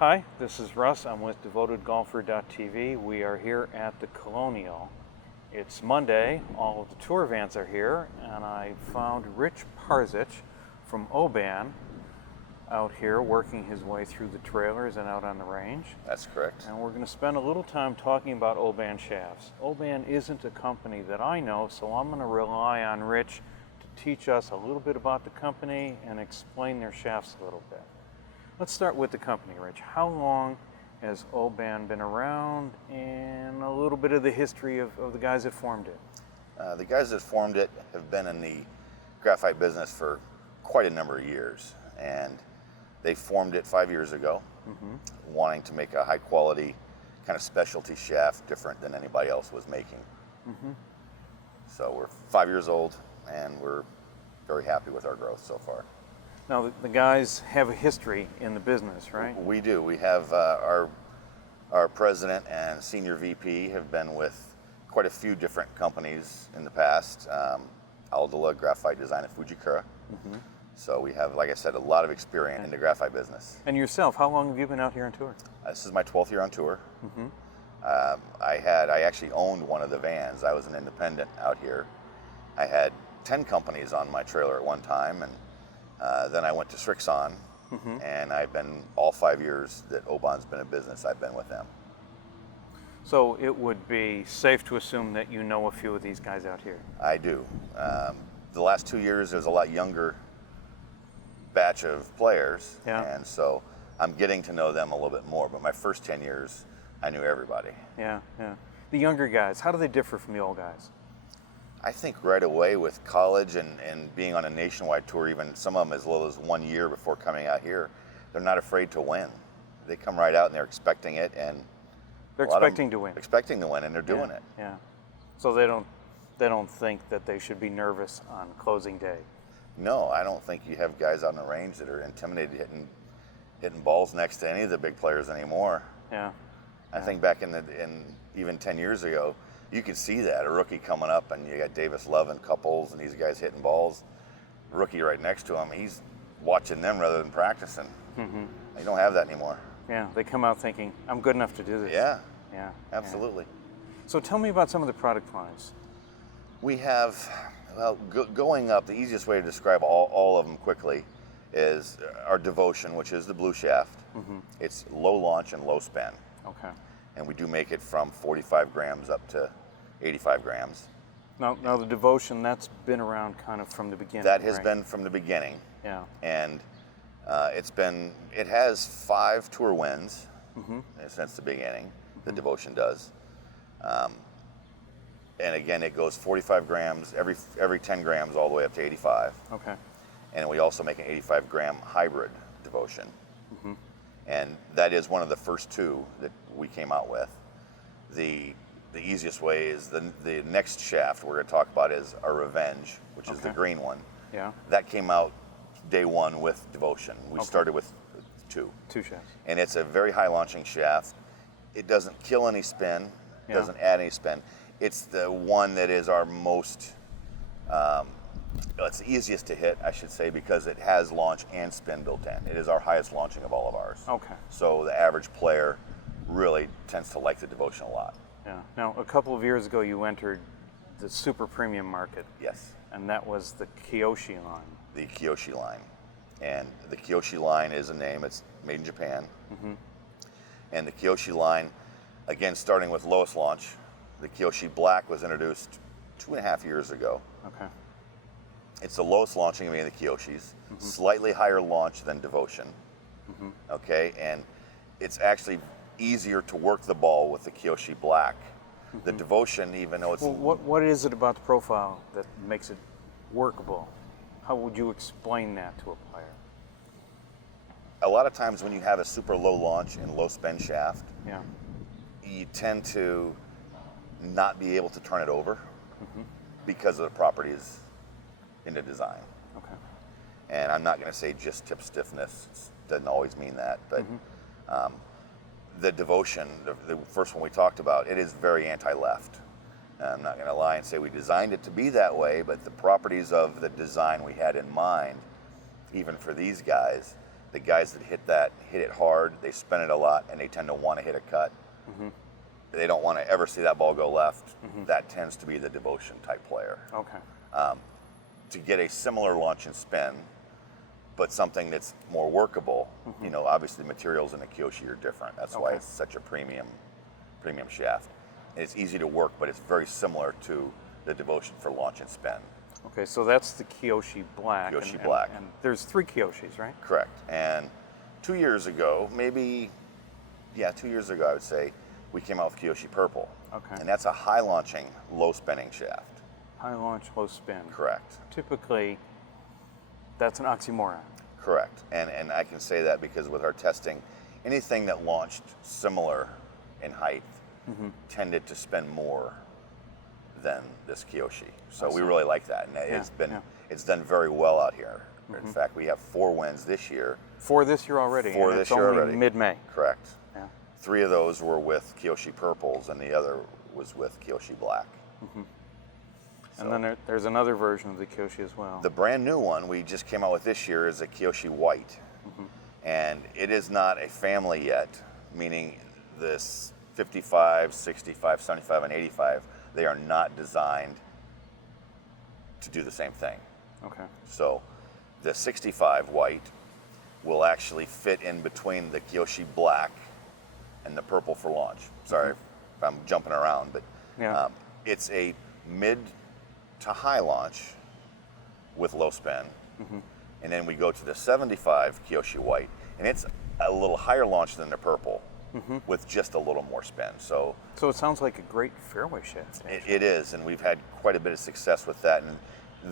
Hi, this is Russ. I'm with DevotedGolfer.tv. We are here at the Colonial. It's Monday. All of the tour vans are here, and I found Rich Parzich from Oban out here working his way through the trailers and out on the range. That's correct. And we're going to spend a little time talking about Oban shafts. Oban isn't a company that I know, so I'm going to rely on Rich to teach us a little bit about the company and explain their shafts a little bit. Let's start with the company, Rich. How long has Oban been around, and a little bit of the history of the guys that formed it? The guys that formed it have been in the graphite business for quite a number of years, and they formed it 5 years ago, wanting to make a high quality kind of specialty shaft different than anybody else was making. So we're 5 years old, and we're very happy with our growth so far. Now, the guys have a history in the business, right? We do. We have our president and senior VP have been with quite a few different companies in the past. Aldala Graphite Design at Fujikura. So we have, like I said, a lot of experience in the graphite business. And yourself, how long have you been out here on tour? This is my 12th year on tour. I actually owned one of the vans. I was an independent out here. I had 10 companies on my trailer at one time, and then I went to Srixon, and I've been all 5 years that Oban's been in business, I've been with them. So it would be safe to assume that you know a few of these guys out here? I do. The last 2 years, there's a lot younger batch of players, and so I'm getting to know them a little bit more, but my first 10 years, I knew everybody. Yeah. The younger guys, how do they differ from the old guys? I think right away with college and being on a nationwide tour, even some of them as little as 1 year before coming out here, they're not afraid to win. They come right out and they're expecting it, and they're expecting to win. Expecting to win, and they're doing it. Yeah. So they don't think that they should be nervous on closing day. No, I don't think you have guys out on the range that are intimidated hitting balls next to any of the big players anymore. Yeah. I think back in even 10 years ago, you could see that, a rookie coming up, and you got Davis Love and Couples and these guys hitting balls. Rookie right next to him, he's watching them rather than practicing. You don't have that anymore. Yeah, they come out thinking, I'm good enough to do this. Yeah, Yeah. absolutely. So tell me about some of the product lines. We have, well, going up, the easiest way to describe all of them quickly is our Devotion, which is the blue shaft. It's low launch and low spin. Okay. And we do make it from 45 grams up to 85 grams. Now the Devotion, that's been around kind of from the beginning. That has right? been from the beginning. Yeah. And it has 5 tour wins since the beginning. The Devotion does. And again, it goes 45 grams every 10 grams all the way up to 85. Okay. And we also make an 85 gram hybrid Devotion. And that is one of the first 2 that we came out with. The easiest way is the next shaft we're going to talk about is our Revenge, which is the green one. Yeah. That came out day 1 with Devotion. We started with 2. 2 shafts. And it's a very high launching shaft. It doesn't kill any spin, doesn't add any spin. It's the one that is our most, it's the easiest to hit, I should say, because it has launch and spin built in. It is our highest launching of all of ours. Okay. So the average player really tends to like the Devotion a lot. Yeah. Now, a couple of years ago, you entered the super premium market. Yes. And that was the Kiyoshi line. The Kiyoshi line. And the Kiyoshi line is a name, it's made in Japan. And the Kiyoshi line, again, starting with lowest launch, the Kiyoshi Black was introduced 2.5 years ago. Okay. It's the lowest launching of any of the Kiyoshis, slightly higher launch than Devotion. Okay, and it's actually easier to work the ball with the Kiyoshi Black. The Devotion, even though it's... Well, what is it about the profile that makes it workable? How would you explain that to a player? A lot of times when you have a super low launch and low spin shaft, you tend to not be able to turn it over because of the properties in the design. Okay. And I'm not going to say just tip stiffness. It doesn't always mean that, but the Devotion, the first one we talked about, it is very anti-left. I'm not going to lie and say we designed it to be that way, but the properties of the design we had in mind, even for these guys, the guys that hit it hard, they spin it a lot, and they tend to want to hit a cut. They don't want to ever see that ball go left. That tends to be the devotion type player. Okay. To get a similar launch and spin, but something that's more workable, you know, obviously the materials in the Kiyoshi are different. That's why it's such a premium shaft. And it's easy to work, but it's very similar to the devotion for launch and spin. Okay, so that's the Kiyoshi Black. Kiyoshi Black. And there's 3 Kiyoshis, right? Correct. And 2 years ago, 2 years ago, I would say, we came out with Kiyoshi Purple. Okay. And that's a high launching, low spinning shaft. High launch, low spin. Correct. Typically, that's an oxymoron. Correct. And I can say that because with our testing, anything that launched similar in height tended to spin more than this Kiyoshi. So we really like that. And it's done very well out here. In fact, we have 4 wins this year. 4 this year already. 4 and this it's year only already. Mid-May. Correct. Yeah. 3 of those were with Kiyoshi Purples, and the other was with Kiyoshi Black. And then there's another version of the Kiyoshi as well. The brand new one we just came out with this year is a Kiyoshi White. And it is not a family yet, meaning this 55, 65, 75, and 85, they are not designed to do the same thing. Okay. So the 65 White will actually fit in between the Kiyoshi Black and the Purple for launch. Sorry if I'm jumping around, but it's a mid to high launch with low spin. And then we go to the 75 Kiyoshi White, and it's a little higher launch than the Purple with just a little more spin. So it sounds like a great fairway shaft. it is, and we've had quite a bit of success with that. And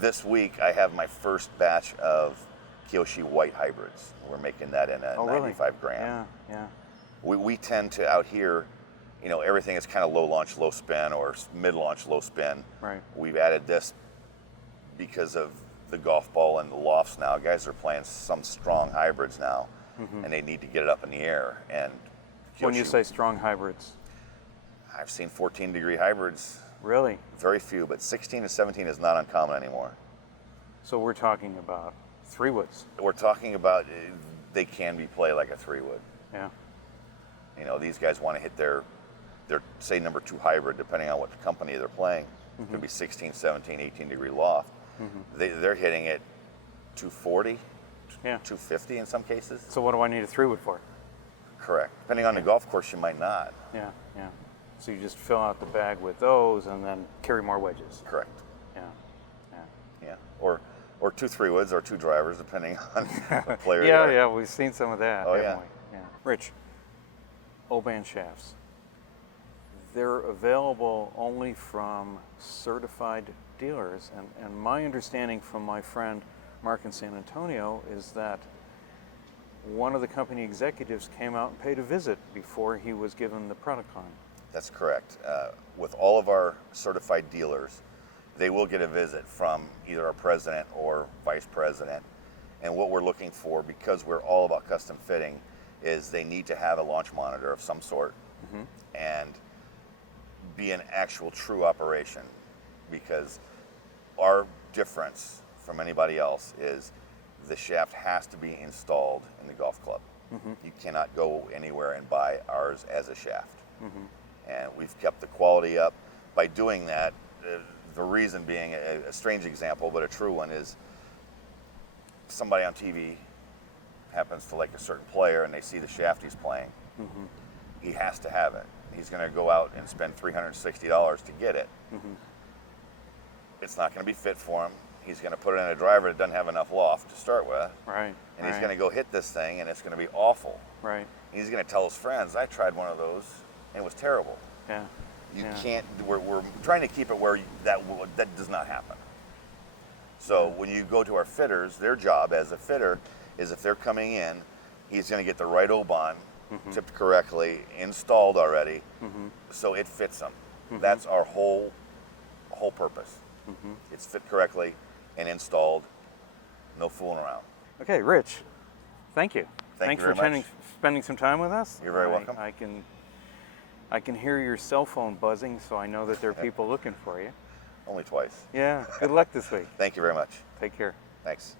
this week I have my first batch of Kiyoshi White hybrids. We're making that in a 95 gram. Yeah. We tend to out here, you know, everything is kind of low launch, low spin, or mid launch, low spin. Right. We've added this because of the golf ball and the lofts now. Guys are playing some strong hybrids now, and they need to get it up in the air. And Kiyoshi, When you say strong hybrids. I've seen 14-degree hybrids. Really? Very few, but 16 to 17 is not uncommon anymore. So we're talking about 3-woods. We're talking about they can be played like a 3-wood. Yeah. You know, these guys want to hit their say number 2 hybrid, depending on what company they're playing. It could be 16, 17, 18-degree loft. They're hitting it 240, 250 in some cases. So what do I need a 3-wood for? Correct. Depending on the golf course, you might not. Yeah. So you just fill out the bag with those and then carry more wedges. Correct. Yeah. Or 2 3-woods or 2 drivers, depending on what player. Yeah, we've seen some of that, Oh, haven't we? Yeah. Rich, Oban shafts. They're available only from certified dealers, and my understanding from my friend Mark in San Antonio is that one of the company executives came out and paid a visit before he was given the product line. That's correct. With all of our certified dealers, they will get a visit from either our president or vice president. And what we're looking for, because we're all about custom fitting, is they need to have a launch monitor of some sort and be an actual true operation. Because our difference from anybody else is the shaft has to be installed in the golf club. You cannot go anywhere and buy ours as a shaft. And we've kept the quality up. By doing that, the reason being, a strange example, but a true one, is somebody on TV happens to like a certain player and they see the shaft he's playing. He has to have it. He's going to go out and spend $360 to get it. It's not going to be fit for him. He's going to put it in a driver that doesn't have enough loft to start with. Right. And he's going to go hit this thing and it's going to be awful. Right. And he's going to tell his friends, I tried one of those and it was terrible. Yeah. You can't, we're trying to keep it where that does not happen. So when you go to our fitters, their job as a fitter is if they're coming in, he's going to get the right Oban tipped correctly, installed already, so it fits them. That's our whole purpose. It's fit correctly and installed, no fooling around. Okay, Rich, thank you. Thanks for very much. spending some time with us. You're very welcome. I can hear your cell phone buzzing, so I know that there are people looking for you. Only twice. Yeah, good luck this week. Thank you very much. Take care. Thanks.